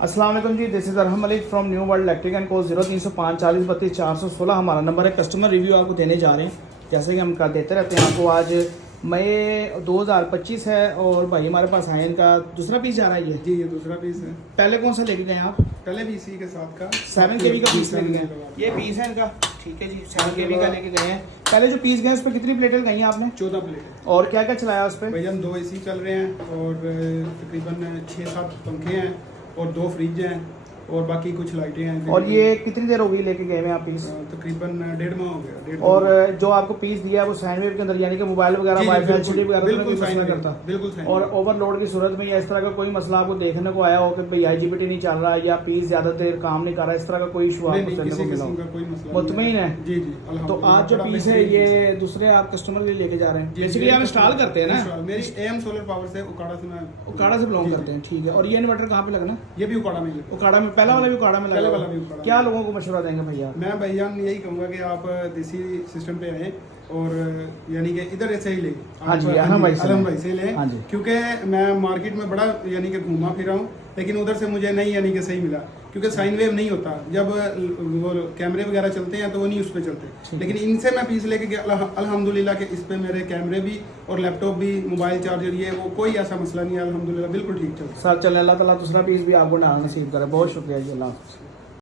अस्सलाम वालेकुम जी, this is Arham Malik from New World Electric and co 0305 40 32 416 हमारा नंबर है। कस्टमर रिव्यू आपको देने जा रहे हैं जैसे कि हम कर देते रहते हैं आपको। आज मई 2025 है और भाई हमारे पास आए, इनका दूसरा पीस जा रहा है। जी ये दूसरा पीस है। पहले कौन सा लेके गए आप? पहले भी इसी के साथ का 7 kV का पीस लेके गए। ये पीस है इनका, ठीक है जी, 7 kV का लेके गए हैं। पहले जो पीस गए उस पर कितनी प्लेटें गई हैं आपने? 14 प्लेट। और क्या क्या चलाया उस पर? भैया 2 AC चल रहे हैं और तकरीबन 6-7 पंखे हैं और 2 फ्रिज हैं और बाकी कुछ लाइटें हैं। और ये कितनी देर हो गई लेके गए हैं आप पीस? तकरीबन 1.5 माह हो गया। और जो आपको पीस दिया है वो साइन वेव के अंदर, यानी कि मोबाइल वगैरह वाईफाई एलसीडी वगैरह बिल्कुल मसला साइन करता? बिल्कुल। और ओवरलोड की सूरत में या इस तरह का कोई मसला आपको देखने को आया हो कि भाई IGBT नहीं चल रहा या पीस ज्यादा देर काम नहीं कर रहा, इस तरह का कोई इशू आपको देखने को मिला हो? मुतमईन है? जी जी। तो आज जो पीस है ये दूसरे आप कस्टमर के लिए लेके जा रहे हैं? बेसिकली आप इंस्टॉल करते हैं ना? मेरी AM सोलर पावर से उकाड़ा से मैं उकाड़ा से बिलोंग करते हैं, ठीक है। और ये इन्वर्टर कहाँ पे लगना? ये भी उकाड़ा में। उकाड़ा में? पहला वाला भी उकाड़ा में लगा? पहले वाला भी उकाड़ा। क्या लोगों को मशवरा देंगे भैया? मैं भैया यही कहूँगा कि आप देसी सिस्टम पे आए और यानी कि इधर से ही ले। हाँ जी, अहम भाई से ले। हाँ जी। क्योंकि मैं मार्केट में बड़ा यानी कि घूमा फिरा हूँ, लेकिन उधर से मुझे नहीं यानी कि सही मिला, क्योंकि साइन वेव नहीं होता। जब वो कैमरे वगैरह चलते हैं तो वो नहीं उस पर चलते। लेकिन इनसे मैं पीस लेके गया अल्हम्दुलिल्लाह कि इस पे मेरे कैमरे भी और लैपटॉप भी, मोबाइल चार्जर, ये वो कोई ऐसा मसला नहीं है। अल्हम्दुलिल्लाह बिल्कुल ठीक चलता है। सर चले, अल्लाह ताला दूसरा पीस भी आपको ना नसीब करे। बहुत शुक्रिया जी, अल्लाह हाफ़िज़।